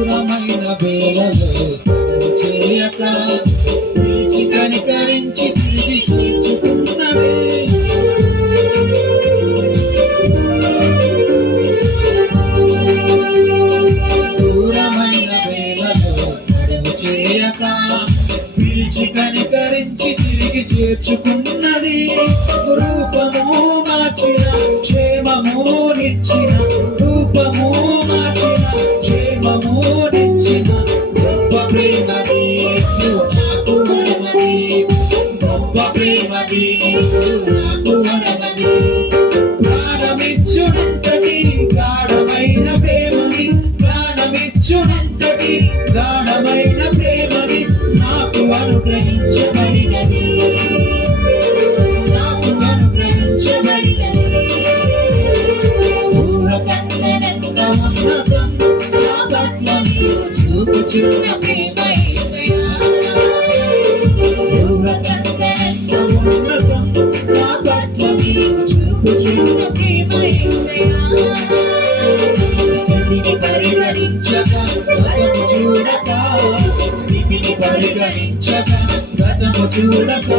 దూరమైన వేళలో తడవు చేయక పిలిచి కనికరించి తిరిగి చేర్చుకున్నవే. దూరమైన వేళలో తడవు చేయక పిలిచి కనికరించి తిరిగి చేర్చుకున్నది. రూపము మార్చిన క్షేమము నిచ్చిన, రూపము మార్చిన క్షేమము నిచ్చిన గొప్ప ప్రేమది యేసు నాకు వరమది. గొప్ప ప్రేమది యేసు నాకు వరమది. ప్రాణమిచ్చునంతటి గాఢమైన ప్రేమది, ప్రాణమిచ్చునంతటి గాఢమైన ప్రేమది నాకు అనుగ్రహించబడినది, నాకు అనుగ్రహించబడినది. ఊహకందనంత ఉన్నతం నా పట్ల నీవు చూపుచున్న ప్రేమ యేసయ్యా. ఊహకందనంత ఉన్నతం నా పట్ల నీవు చూపుచున్న ప్రేమ యేసయ్యా. స్థితిని పరిగణించక గతము చూడక, స్థితిని పరిగణించక గతము చూడక